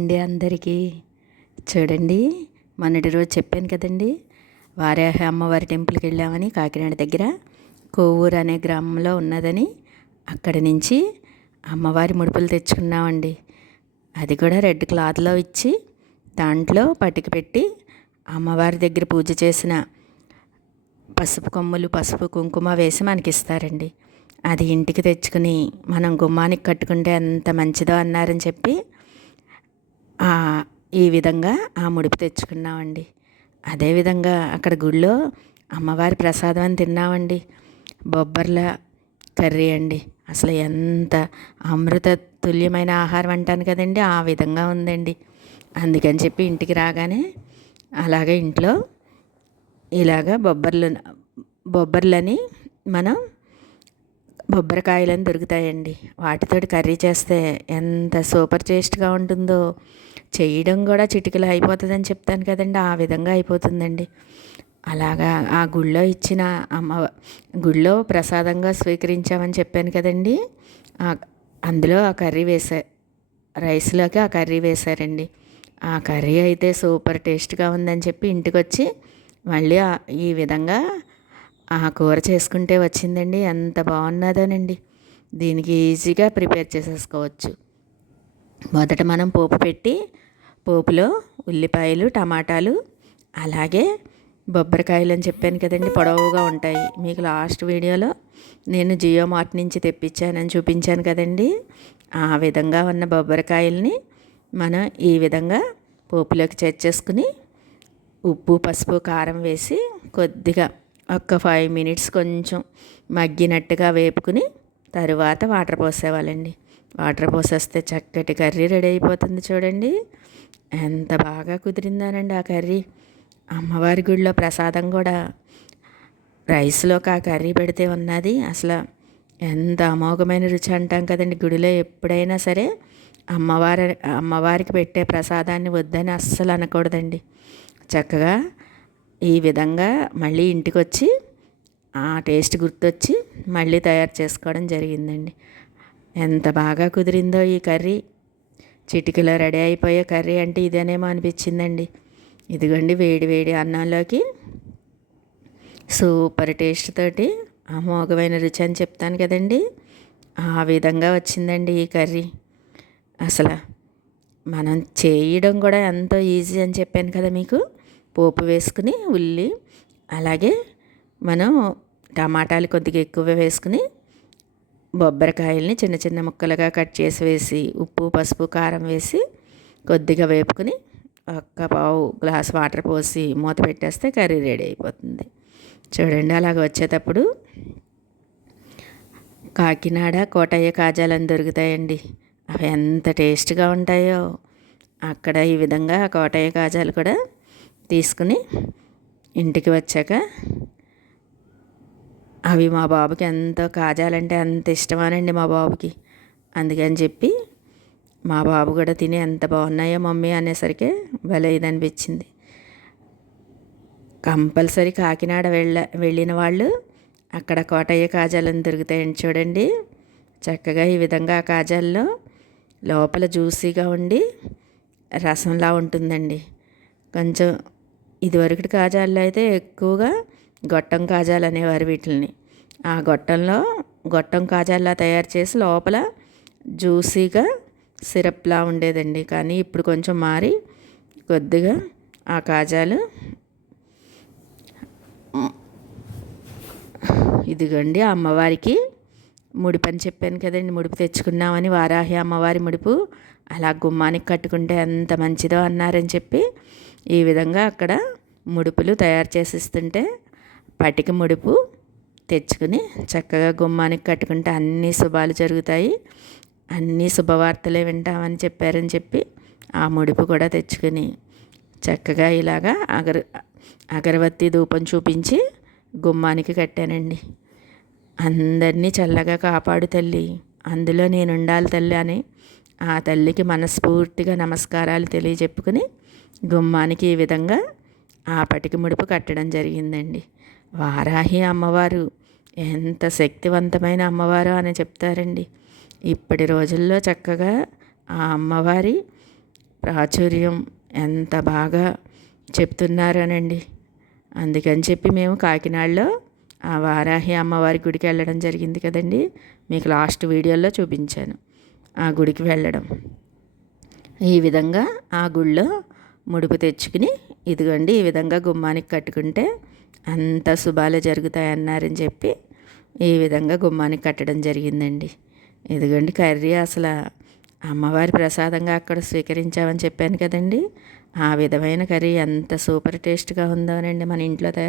అండి అందరికీ. చూడండి మొన్నటి రోజు చెప్పాను కదండి వారాహ అమ్మవారి టెంపుల్కి వెళ్ళామని కాకినాడ దగ్గర. కోవూరు అనే గ్రామంలో ఉన్నదని అక్కడి నుంచి అమ్మవారి ముడుపులు తెచ్చుకున్నామండి. అది కూడా రెడ్ క్లాత్లో ఇచ్చి దాంట్లో పట్టిక పెట్టి అమ్మవారి దగ్గర పూజ చేసిన పసుపు కొమ్ములు పసుపు కుంకుమ వేసి మనకి ఇస్తారండి అది ఇంటికి తెచ్చుకుని మనం గుమ్మానికి కట్టుకుంటే ఎంత మంచిదో అన్నారని చెప్పి ఈ విధంగా ఆ ముడుపు తెచ్చుకున్నామండి. అదేవిధంగా అక్కడ గుళ్ళో అమ్మవారి ప్రసాదం అని తిన్నామండి. బొబ్బర్ల కర్రీ అండి. అసలు ఎంత అమృత తుల్యమైన ఆహారం అంటాను కదండి ఆ విధంగా ఉందండి. అందుకని చెప్పి ఇంటికి రాగానే అలాగే ఇంట్లో ఇలాగ బొబ్బర్లు బొబ్బర్లని మనం బొబ్బరికాయలని దొరుకుతాయండి. వాటితోటి కర్రీ చేస్తే ఎంత సూపర్ టేస్ట్గా ఉంటుందో. చేయడం కూడా చిటికలు అయిపోతుందని చెప్తాను కదండి. ఆ విధంగా అయిపోతుందండి. అలాగా ఆ గుళ్ళో ఇచ్చిన అమ్మ గుళ్ళో ప్రసాదంగా స్వీకరించామని చెప్పాను కదండి. అందులో ఆ కర్రీ వేసా రైస్లోకి ఆ కర్రీ వేశారండి ఆ కర్రీ అయితే సూపర్ టేస్ట్గా ఉందని చెప్పి ఇంటికి వచ్చి మళ్ళీ ఈ విధంగా ఆ కూర చేసుకుంటే వచ్చిందండి. ఎంత బాగున్నదోనండి. దీనికి ఈజీగా ప్రిపేర్ చేసేసుకోవచ్చు. మొదట మనం పోపు పెట్టి పోపులో ఉల్లిపాయలు టమాటాలు అలాగే బొబ్బరికాయలు అని చెప్పాను కదండి పొడవుగా ఉంటాయి. మీకు లాస్ట్ వీడియోలో నేను జియో మార్ట్ నుంచి తెప్పించానని చూపించాను కదండి. ఆ విధంగా ఉన్న బొబ్బరికాయల్ని మనం ఈ విధంగా పోపులోకి చేర్చేసుకుని ఉప్పు పసుపు కారం వేసి కొద్దిగా ఒక ఫైవ్ మినిట్స్ కొంచెం మగ్గినట్టుగా వేపుకుని తరువాత వాటర్ పోసేవాళ్ళండి. వాటర్ పోసేస్తే చక్కటి కర్రీ రెడీ అయిపోతుంది చూడండి. ఎంత బాగా కుదిరిందానండి ఆ కర్రీ. అమ్మవారి గుడిలో ప్రసాదం కూడా. రైస్లోకి ఆ కర్రీ పెడితే ఉన్నది. అసలు ఎంత అమోఘమైన రుచి అంటాం కదండి గుడిలో ఎప్పుడైనా సరే. అమ్మవారి అమ్మవారికి పెట్టే ప్రసాదాన్ని వద్దని అస్సలు అనకూడదండి. చక్కగా ఈ విధంగా మళ్ళీ ఇంటికి వచ్చి ఆ టేస్ట్ గుర్తొచ్చి మళ్ళీ తయారు చేసుకోవడం జరిగిందండి. ఎంత బాగా కుదిరిందో ఈ కర్రీ. చిటికలో రెడీ అయిపోయే కర్రీ అంటే ఇదేనేమో అనిపించిందండి. ఇదిగోండి వేడి వేడి అన్నంలోకి సూపర్ టేస్ట్ తోటి అమోఘమైన రుచి అని చెప్తాను కదండి. ఆ విధంగా వచ్చిందండి ఈ కర్రీ. అసలు మనం చేయడం కూడా ఎంతో ఈజీ అని చెప్పాను కదా మీకు. పోపు వేసుకుని ఉల్లి అలాగే మనం టమాటాలు కొద్దిగా ఎక్కువ వేసుకుని బొబ్బరికాయల్ని చిన్న చిన్న ముక్కలుగా కట్ చేసి వేసి ఉప్పు పసుపు కారం వేసి కొద్దిగా వేపుకుని ఒక్క పావు గ్లాస్ వాటర్ పోసి మూత పెట్టేస్తే కర్రీ రెడీ అయిపోతుంది. చూడండి అలాగ వచ్చేటప్పుడు కాకినాడ కోటయ్య కాజాలని దొరుకుతాయండి. అవి ఎంత టేస్ట్గా ఉంటాయో! అక్కడ ఈ విధంగా కోటయ్య కాజాలు కూడా తీసుకుని ఇంటికి వచ్చాక అవి మా బాబుకి ఎంతో కాజాలంటే అంత ఇష్టమానండి మా బాబుకి. అందుకని చెప్పి మా బాబు కూడా తిని ఎంత బాగున్నాయో మమ్మీ అనేసరికి భలే ఇదనిపించింది. కంపల్సరీ కాకినాడ వెళ్ళ వెళ్ళిన వాళ్ళు అక్కడ కోటయ్య కాజాలను దొరుకుతాయని చూడండి. చక్కగా ఈ విధంగా ఆ కాజాల్లో లోపల జ్యూసీగా ఉండి రసంలా ఉంటుందండి. కొంచెం ఇదివరకటి కాజాల్లో అయితే ఎక్కువగా గొట్టం కాజాలు అనేవారు వీటిని ఆ గొట్టంలో గొట్టం కాజాల్లా తయారు చేసి లోపల జ్యూసీగా సిరప్లా ఉండేదండి. కానీ ఇప్పుడు కొంచెం మారి కొద్దిగా ఆ కాజాలు ఇదిగండి అమ్మవారికి ముడిపు అని చెప్పాను కదండి ముడుపు తెచ్చుకున్నామని వారాహి అమ్మవారి ముడుపు అలా గుమ్మానికి కట్టుకుంటే ఎంత మంచిదో అన్నారని చెప్పి ఈ విధంగా అక్కడ ముడుపులు తయారు చేసిస్తుంటే పటిక ముడుపు తెచ్చుకుని చక్కగా గుమ్మానికి కట్టుకుంటే అన్ని శుభాలు జరుగుతాయి. అన్ని శుభవార్తలే వింటామని చెప్పారని చెప్పి ఆ ముడుపు కూడా తెచ్చుకుని చక్కగా ఇలాగా అగర అగరబత్తి ధూపం చూపించి గుమ్మానికి కట్టానండి. అందరినీ చల్లగా కాపాడు తల్లి. అందులో నేను ఉండాలి తల్లి అని ఆ తల్లికి మనస్ఫూర్తిగా నమస్కారాలు తెలియజెప్పుకుని గుమ్మానికి ఈ విధంగా ఆ పటికి ముడుపు కట్టడం జరిగిందండి. వారాహి అమ్మవారు. ఎంత శక్తివంతమైన అమ్మవారు అని చెప్తారండి. ఇప్పటి రోజుల్లో చక్కగా ఆ అమ్మవారి ప్రాచుర్యం ఎంత బాగా చెప్తున్నారనండి. అందుకని చెప్పి మేము కాకినాడలో ఆ వారాహి అమ్మవారి గుడికి వెళ్ళడం జరిగింది కదండి. మీకు లాస్ట్ వీడియోలో చూపించాను ఆ గుడికి వెళ్ళడం. ఈ విధంగా ఆ గుళ్ళో ముడుపు తెచ్చుకుని ఇదిగోండి ఈ విధంగా గుమ్మానికి కట్టుకుంటే అంత శుభాలు జరుగుతాయన్నారని చెప్పి ఈ విధంగా గుమ్మానికి కట్టడం జరిగిందండి. ఇదిగోండి కర్రీ అసలు అమ్మవారి ప్రసాదంగా అక్కడ స్వీకరించామని చెప్పాను కదండి. ఆ విధమైన కర్రీ ఎంత సూపర్ టేస్ట్గా ఉందోనండి మన ఇంట్లో తయారు